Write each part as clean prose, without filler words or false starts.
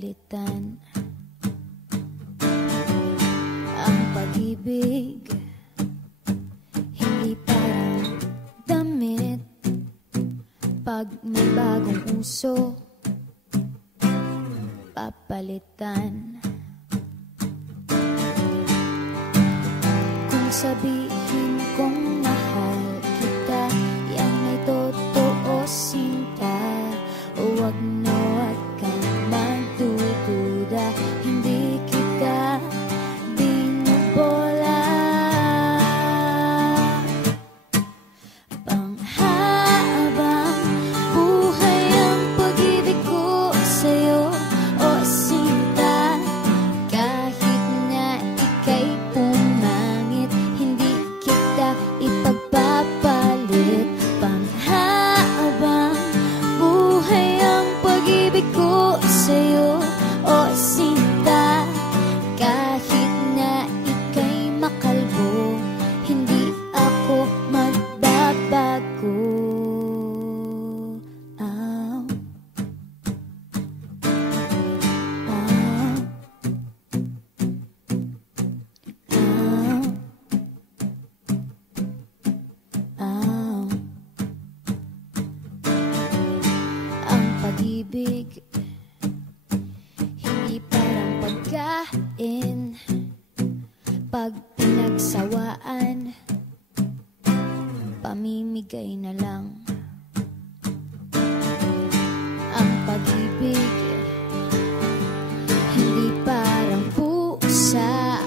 papalitan ang pag-ibig. Hindi parang damit pag may bagong uso, papalitan. Kung sabihin kong mahal kita, yan ay totoo, sinta. Huwag na huwag kang magdududa, hindi kita binubola. Panghabang buhay ang pag-ibig ko sa'yo, o sinta. Kahit na ika'y pumangit, hindi kita ipagpapalit. Panghabang buhay ang pag-ibig ko sa'yo, o sinta. Kahit na ika'y makalbo, hindi ako magbabago. Ow. Ow. Ow. Ow. Ang pag-ibig hindi parang pagkain, pag pinagsawaan, pamimigay na lang. Ang pag-ibig hindi parang pusa,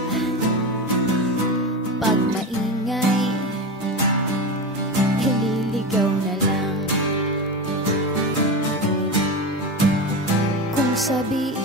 pag maingay, ililigaw na lang. Kung sabihin